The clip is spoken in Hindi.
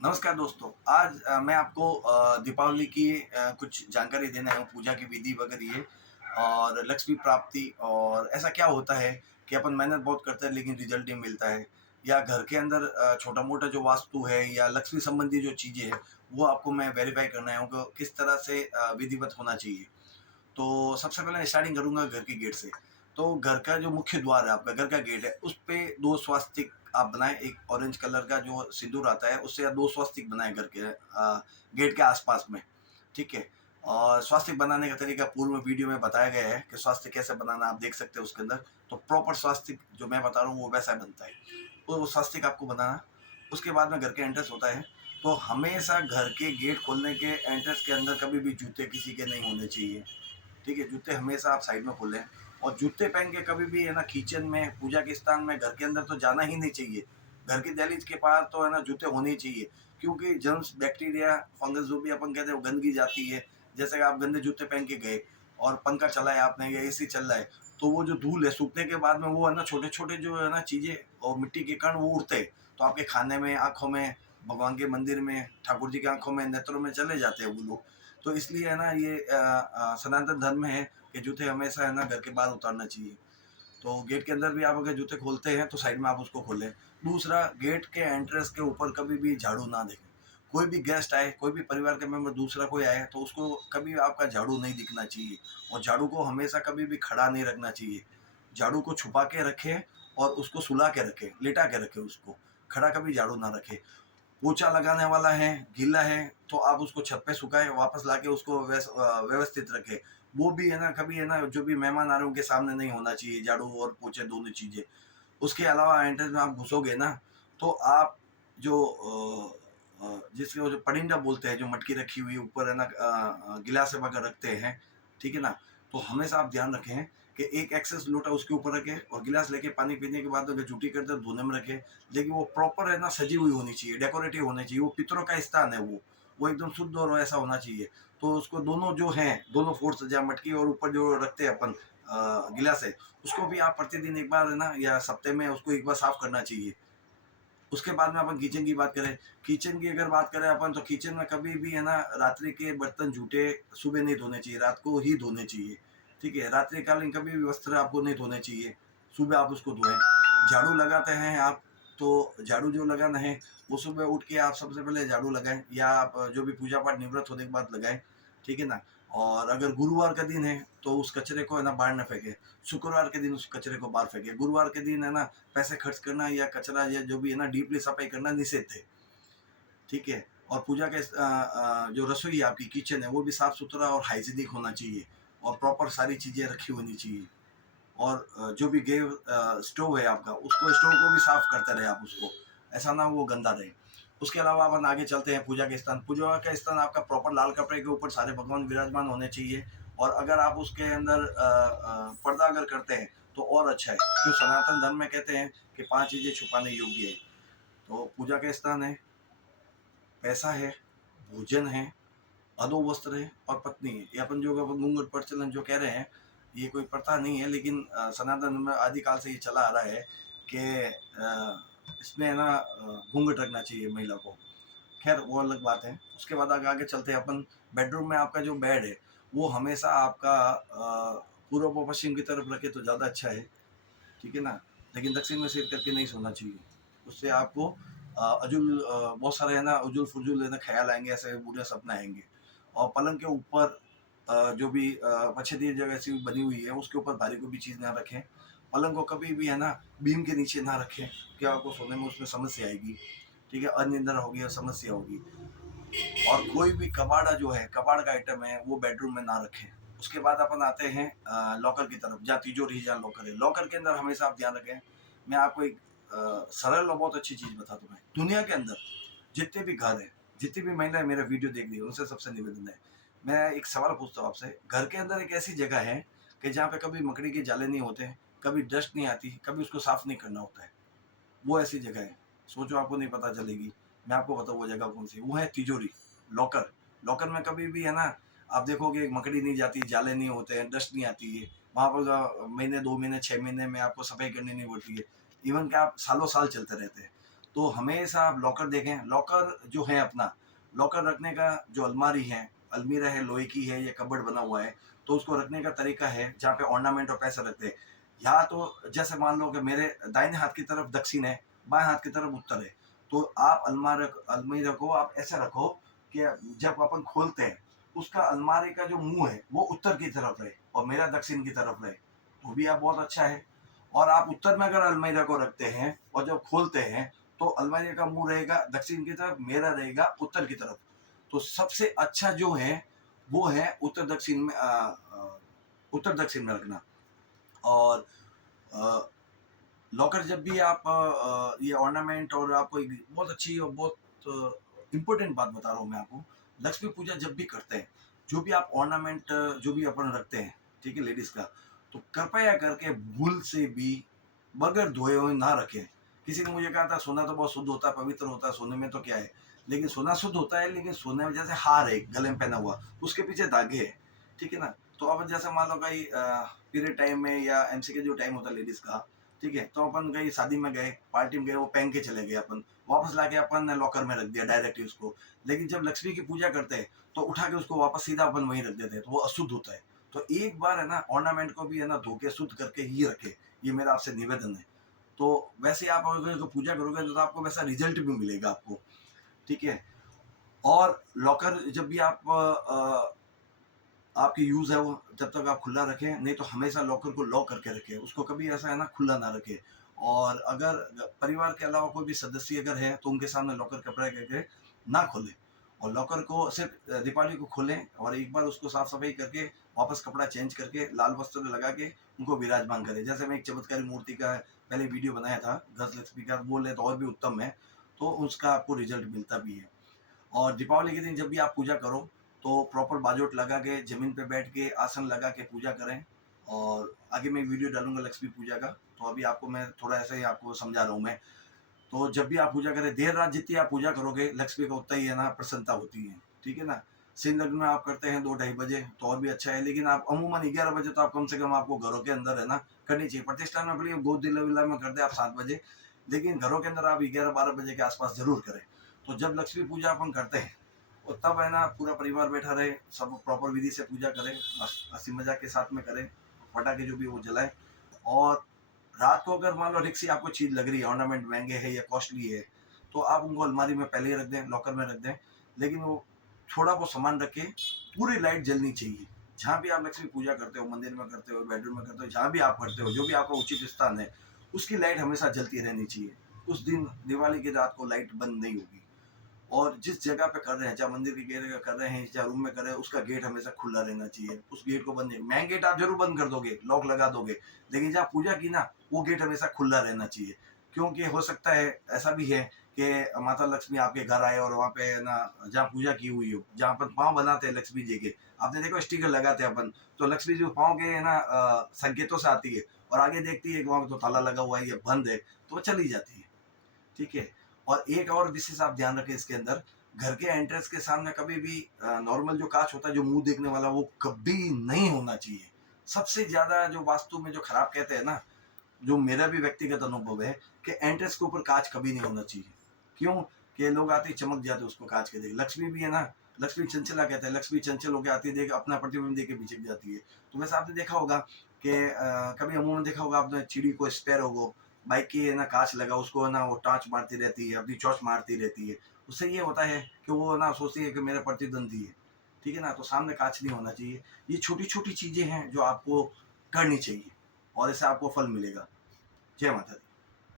नमस्कार दोस्तों। आज मैं आपको दीपावली की कुछ जानकारी देना है, पूजा की विधि वगैरह ये और लक्ष्मी प्राप्ति और ऐसा क्या होता है कि अपन मेहनत बहुत करते हैं लेकिन रिजल्ट नहीं मिलता है, या घर के अंदर छोटा मोटा जो वास्तु है या लक्ष्मी संबंधी जो चीज़ें हैं वो आपको मैं वेरीफाई करना है कि किस तरह से विधिवत होना चाहिए। तो सबसे पहले स्टार्टिंग करूँगा घर के गेट से। तो घर का जो मुख्य द्वार है, आपका घर का गेट है, उस पे 2 स्वास्तिक आप बनाएँ। एक ऑरेंज कलर का जो सिंदूर आता है, उससे 2 स्वास्तिक बनाएँ घर के गेट के आस-पास में, ठीक है? और स्वास्तिक बनाने का तरीका पूर्व वीडियो में बताया गया है कि स्वास्तिक कैसे बनाना, आप देख सकते हो उसके अंदर। तो प्रॉपर स्वास्तिक जो मैं बता रहा हूँ, वो वैसा बनता है। तो वो स्वास्तिक आपको बनाना, उसके बाद में घर के एंट्रेंस होता है। तो हमेशा घर के गेट खोलने के एंट्रेंस के अंदर कभी भी जूते किसी के नहीं होने चाहिए। ठीक है, जूते हमेशा आप साइड में खोलें और जूते पहन के कभी भी है ना किचन में, पूजा के स्थान में, घर के अंदर तो जाना ही नहीं चाहिए। घर की दहलीज के पार तो है ना जूते होने ही चाहिए, क्योंकि जर्म्स, बैक्टीरिया, फंगस जो भी अपन कहते हैं वो गंदगी जाती है। जैसे कि आप गंदे जूते पहन के गए और पंखा चलाया आपने या एसी चल रहा है, तो वो जो धूल है सूखने के बाद में वो है ना छोटे-छोटे जो है ना चीज़ें और मिट्टी के कण वो उड़ते हैं। तो आपके खाने में, आँखों में, भगवान के मंदिर में, ठाकुर जी की आँखों में, नेत्रों में चले जाते हैं वो लोग। तो इसलिए है ना ये सनातन धर्म में है कि जूते हमेशा है ना घर के बाहर उतारना चाहिए। तो गेट के अंदर भी आप अगर जूते खोलते हैं तो साइड में आप उसको खोलें। दूसरा, गेट के एंट्रेंस के ऊपर कभी भी झाड़ू ना देखें। कोई भी गेस्ट आए, कोई भी परिवार के मेंबर दूसरा कोई आए तो उसको कभी आपका झाड़ू नहीं दिखना चाहिए, और झाड़ू को हमेशा कभी भी खड़ा नहीं रखना चाहिए। झाड़ू को छुपा के रखें और उसको सुला के रखें, लेटा के रखें उसको। खड़ा कभी झाड़ू ना रखें। पोछा लगाने वाला है, गीला है, तो आप उसको छत पे सुखाएँ, वापस लाके उसको व्यवस्थित रखें। वो भी है ना कभी है ना जो भी मेहमान आ रहे हैं उनके सामने नहीं होना चाहिए झाड़ू और पोछे दोनों चीज़ें। उसके अलावा एंट्रेंस में आप घुसोगे ना, तो आप जो जिसको जो परिंदा बोलते हैं, जो मटकी रखी हुई ऊपर है ना गिलास वगैरह रखते हैं, ठीक है ना? तो हमेशा आप ध्यान रखें कि एक एक्सेस लोटा उसके ऊपर रखें और गिलास लेके पानी पीने के बाद अगर जूठी करते हैं धोने में रखें। लेकिन वो प्रॉपर है ना सजी हुई होनी चाहिए, डेकोरेटिव होनी चाहिए, वो पितरों का स्थान है वो एकदम शुद्ध और ऐसा होना चाहिए। तो उसको दोनों जो हैं, दोनों फोर्स जहाँ मटकी और ऊपर जो रखते हैं अपन गिलास है, उसको भी आप प्रतिदिन एक बार है ना या सप्ताह में उसको एक बार साफ करना चाहिए। उसके बाद में अपन किचन की बात करें, किचन की अगर बात करें अपन, तो किचन में कभी भी है ना रात्रि के बर्तन जूठे सुबह नहीं धोने चाहिए, रात को ही धोने चाहिए। ठीक है, रात्रिकालीन कभी भी वस्त्र आपको नहीं धोने चाहिए, सुबह आप उसको धोएं। झाड़ू लगाते हैं आप, तो झाड़ू जो लगाना है वो सुबह उठ के आप सबसे पहले झाड़ू लगाएं, या आप जो भी पूजा पाठ निवृत्त होने के बाद लगाएं, ठीक है ना? और अगर गुरुवार का दिन है तो उस कचरे को है ना बाहर न फेंके, शुक्रवार के दिन उस कचरे को बाहर फेंके। गुरुवार के दिन है ना पैसे खर्च करना या कचरा या जो भी है ना डीपली सफाई करना निषेध है, ठीक है? और पूजा के जो रसोई है, आपकी किचन है, वो भी साफ सुथरा और हाइजीनिक होना चाहिए और प्रॉपर सारी चीज़ें रखी होनी चाहिए। और जो भी गैस स्टोव है आपका, उसको स्टोव को भी साफ करते रहे आप उसको, ऐसा ना वो गंदा रहे। उसके अलावा अपन आगे चलते हैं पूजा के स्थान। पूजा का स्थान आपका प्रॉपर लाल कपड़े के ऊपर सारे भगवान विराजमान होने चाहिए, और अगर आप उसके अंदर पर्दा अगर करते हैं तो और अच्छा है, क्यों सनातन धर्म में कहते हैं कि 5 चीज़ें छुपाने योग्य है। तो पूजा का स्थान है, पैसा है, भोजन है, अधो वस्त्र है और पत्नी है। ये अपन जो अपन घूंघट प्रचलन जो कह रहे हैं, ये कोई प्रथा नहीं है, लेकिन सनातन में आदिकाल से ये चला आ रहा है कि इसमें है ना घूंघट रखना चाहिए महिला को। खैर वो अलग बात है। उसके बाद आगे आगे चलते हैं अपन। बेडरूम में आपका जो बेड है वो हमेशा आपका पूर्व व पश्चिम की तरफ रखे तो ज़्यादा अच्छा है, ठीक है ना? लेकिन दक्षिण में सिर करके नहीं सोना चाहिए। उससे आपको बहुत सारे है ना उजुल-फुजुल है ना ख़्याल आएँगे, ऐसे बुरे सपने आएँगे। और पलंग के ऊपर जो भी पछेदी जगह ऐसी बनी हुई है उसके ऊपर भारी कोई भी चीज़ ना रखें। पलंग को कभी भी है ना बीम के नीचे ना रखें, क्या आपको सोने में उसमें समस्या आएगी, ठीक है? अनिद्रा होगी और समस्या होगी। और कोई भी कबाड़ा जो है, कबाड़ का आइटम है, वो बेडरूम में ना रखें। उसके बाद अपन आते हैं लॉकर की तरफ, जहाँ तिजोरी, जहाँ लॉकर है। लॉकर के अंदर हमेशा आप ध्यान रखें, मैं आपको एक सरल और बहुत अच्छी चीज़ बता दूँ मैं। दुनिया के अंदर जितने भी घर हैं, जितनी भी महिलाएँ मेरा वीडियो देख रही हैं, उनसे सबसे निवेदन है, मैं एक सवाल पूछता हूँ आपसे, घर के अंदर एक ऐसी जगह है कि जहाँ पे कभी मकड़ी के जाले नहीं होते, कभी डस्ट नहीं आती, कभी उसको साफ नहीं करना होता है। वो ऐसी जगह है, सोचो आपको नहीं पता चलेगी। मैं आपको बताऊँ वो जगह कौन-सी है, वो है तिजोरी, लॉकर। लॉकर में कभी भी है ना, आप देखोगे मकड़ी नहीं जाती, जाले नहीं होते हैं, डस्ट नहीं आती है। वहाँ पर महीने, 2 महीने, 6 महीने में आपको सफाई करनी नहीं पड़ती है। इवन कि आप सालों-साल चलते रहते हैं। तो हमेशा आप लॉकर देखें, लॉकर जो है अपना, लॉकर रखने का जो अलमारी है, अलमीरा है, लोहे की है या कबर्ड बना हुआ है, तो उसको रखने का तरीका है जहाँ पे ऑर्नामेंट और पैसे रखते हैं। या तो जैसे मान लो कि मेरे दाहिने हाथ की तरफ दक्षिण है, बाएं हाथ की तरफ उत्तर है, तो आप अलमीरा को आप ऐसा रखो कि जब अपन खोलते हैं, उसका अलमारी का जो मुंह है वो उत्तर की तरफ रहे और मेरा दक्षिण की तरफ रहे, तो भी आप बहुत अच्छा है। और आप उत्तर में अगर अलमीरा को रखते हैं और जब खोलते हैं तो अलमारी का मुंह रहेगा दक्षिण की तरफ, मेरा रहेगा उत्तर की तरफ। तो सबसे अच्छा जो है वो है उत्तर दक्षिण में उत्तर दक्षिण में रखना। और लॉकर जब भी आप ये ऑर्नामेंट और आपको एक बहुत अच्छी और बहुत इम्पोर्टेंट बात बता रहा हूँ मैं आपको, लक्ष्मी पूजा जब भी करते हैं, जो भी आप ऑर्नामेंट जो भी अपन रखते हैं, ठीक है, लेडीज का, तो कृपया करके भूल से भी बगैर धोए हुए ना रखें। किसी ने मुझे कहा था सोना तो बहुत शुद्ध होता है, पवित्र होता है, सोने में तो क्या है, लेकिन सोना शुद्ध होता है, लेकिन सोने में जैसे हार है गले में पहना हुआ, उसके पीछे धागे है, ठीक है ना। तो अब जैसे मान लो कहीं पीरियड टाइम में या एमसी के जो टाइम होता है लेडीज का, ठीक है, तो अपन कहीं शादी में गए, पार्टी में गए, वो पहन के चले गए, अपन वापस लाके अपन लॉकर में रख दिया डायरेक्टली उसको। लेकिन जब लक्ष्मी की पूजा करते हैं तो उठा के उसको वापस सीधा अपन वहीं रख देते हैं, तो वो अशुद्ध होता है। तो एक बार है ना ऑर्नामेंट को भी है ना धो के शुद्ध करके ही रखे, ये मेरा आपसे निवेदन है। तो वैसे आप अगर इसको पूजा करोगे तो आपको वैसा रिजल्ट भी मिलेगा आपको, ठीक है। और लॉकर जब भी आप आपकी यूज़ है वो जब तक आप खुला रखें, नहीं तो हमेशा लॉकर को लॉक करके रखें, उसको कभी ऐसा है ना खुला ना रखें। और अगर परिवार के अलावा कोई भी सदस्य अगर है तो उनके सामने लॉकर कपड़ा करके ना खोलें, और लॉकर को सिर्फ दीपावली को खोलें और एक बार उसको साफ सफाई करके वापस कपड़ा चेंज करके लाल वस्त्र लगा के उनको विराजमान करें। जैसे मैं एक चमत्कारी मूर्ति का पहले वीडियो बनाया था गज लक्ष्मी का, वो ले तो और भी उत्तम है, तो उसका आपको रिजल्ट मिलता भी है। और दीपावली के दिन जब भी आप पूजा करो तो प्रॉपर बाजोट लगा के ज़मीन पे बैठ के आसन लगा के पूजा करें। और आगे मैं वीडियो डालूंगा लक्ष्मी पूजा का, तो अभी आपको मैं थोड़ा ऐसे ही आपको समझा रहा हूँ मैं। तो जब भी आप पूजा करें, देर रात जितनी आप पूजा करोगे लक्ष्मी का उतना ही है ना प्रसन्नता होती है, ठीक है ना। सिंह लग्न में आप करते हैं 2-2:30 बजे तो और भी अच्छा है, लेकिन आप अमूमन 11 बजे तो आप कम से कम आपको घरों के अंदर है ना करनी चाहिए। प्रतिष्ठान में अपनी गोद दिला विला में करते हैं आप 7 बजे, लेकिन घरों के अंदर आप 11-12 बजे के आसपास जरूर करें। तो जब लक्ष्मी पूजा अपन करते हैं और तब है ना पूरा परिवार बैठा रहे, सब प्रॉपर विधि से पूजा करें, हंसी मजाक के साथ में करें, पटाखे जो भी वो जलाएं। और रात को अगर मान लो रिक्सी आपको चीज लग रही है, ऑर्नामेंट महंगे है या कॉस्टली है, तो आप उनको अलमारी में पहले ही रख दें, लॉकर में रख दें, लेकिन वो थोड़ा वो सामान रख के पूरी लाइट जलनी चाहिए। जहाँ भी आप लक्ष्मी पूजा करते हो, मंदिर में करते हो, बेडरूम में करते हो, जहाँ भी आप करते हो, जो भी आपका उचित स्थान है, उसकी लाइट हमेशा जलती रहनी चाहिए। उस दिन दिवाली की रात को लाइट बंद नहीं होगी। और जिस जगह पे कर रहे हैं, चाहे मंदिर की गेट कर रहे हैं, चाहे रूम में कर रहे हैं, उसका गेट हमेशा खुला रहना चाहिए। उस गेट को बंद नहीं, मेन गेट आप जरूर बंद कर दोगे, लॉक लगा दोगे, लेकिन जहाँ पूजा की ना वो गेट हमेशा खुला रहना चाहिए। क्योंकि हो सकता है ऐसा भी है कि माता लक्ष्मी आपके घर आए और वहाँ पे ना जहाँ पूजा की हुई हो, जहाँ अपन पाँव बनाते हैं लक्ष्मी जी के, आपने देखो स्टिकर लगाते हैं अपन, तो लक्ष्मी जी पाँव के है ना संकेतों से आती है और आगे देखती है कि वहाँ पे तो ताला लगा हुआ है, ये बंद है, तो वो चली जाती है, ठीक है। और एक और विशेष आप ध्यान रखें इसके अंदर, घर के एंट्रेंस के सामने कभी भी नॉर्मल जो कांच होता है जो मुंह देखने वाला, वो कभी नहीं होना चाहिए। सबसे ज्यादा जो वास्तु में जो खराब कहते हैं ना, जो मेरा भी व्यक्तिगत अनुभव है कि एंट्रेंस के ऊपर कांच कभी नहीं होना चाहिए। क्यों? कि लोग आते ही चमक जाते उसको कांच के देख। लक्ष्मी भी है ना, लक्ष्मी चंचला कहते हैं, लक्ष्मी चंचल होकर आती है, देख अपना प्रतिबिंब देख के पीछे जाती है। तो वैसे आपने देखा होगा कि कभी अमूमन देखा होगा आपने चिड़ी को, स्पैरो को, बाइक की है ना कांच लगा, उसको है ना वो टॉर्च मारती रहती है, अपनी चोंच मारती रहती है। उससे ये होता है कि वो ना सोचती है कि मेरा प्रतिद्वंदी है, ठीक है ना। तो सामने कांच नहीं होना चाहिए। ये छोटी छोटी चीजें हैं जो आपको करनी चाहिए और इससे आपको फल मिलेगा। जय माता दी।